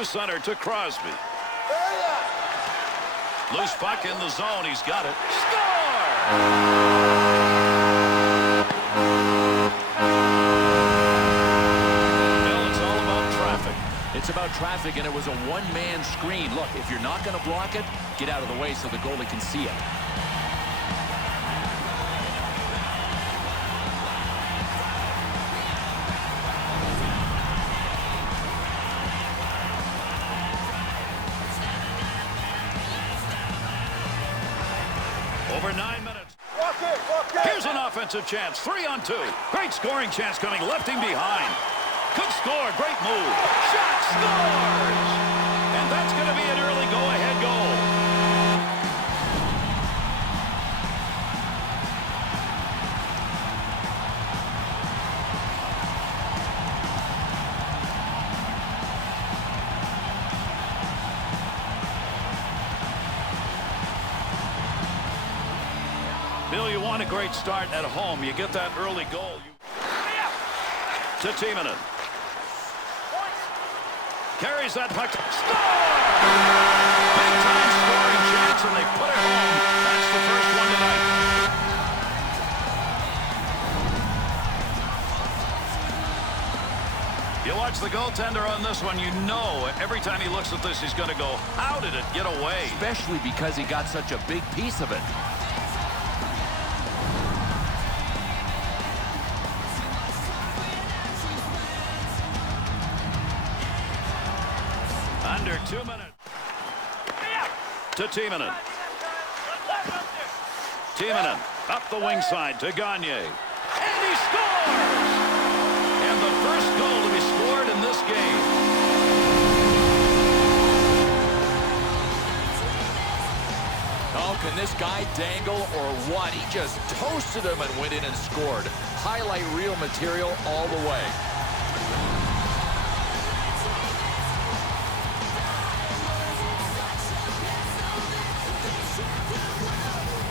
through center to Crosby. Loose puck in the zone. He's got it. Score! Bill, it's all about traffic. It's about traffic, and it was a one-man screen. Look, if you're not going to block it, get out of the way so the goalie can see it. Over 9 minutes. Here's an offensive chance. 3-on-2. Great scoring chance coming. Lefting behind. Could score. Great move. Shot scores. And that's going to be an early go-ahead goal. Bill, you want a great start at home. You get that early goal. To Timonen. Carries that puck. Score! Big-time scoring chance, and they put it home. That's the first one tonight. You watch the goaltender on this one, you know every time he looks at this, he's going to go, how did it get away? Especially because he got such a big piece of it. Under 2 minutes. To Timonen. Timonen up the wing side to Gagne. And he scores! And the first goal to be scored in this game. Oh, can this guy dangle or what? He just toasted him and went in and scored. Highlight reel material all the way.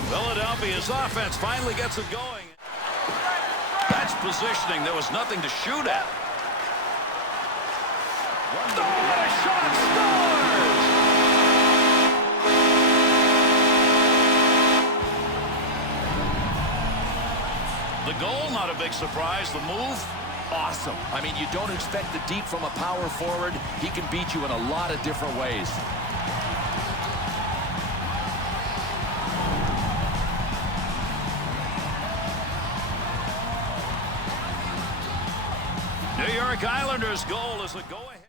Philadelphia's offense finally gets it going. That's positioning. There was nothing to shoot at. Oh, what a shot! Scores! The goal, not a big surprise. The move, Awesome. I mean, you don't expect the deep from a power forward. He can beat you in a lot of different ways. New York Islanders' goal is a go-ahead.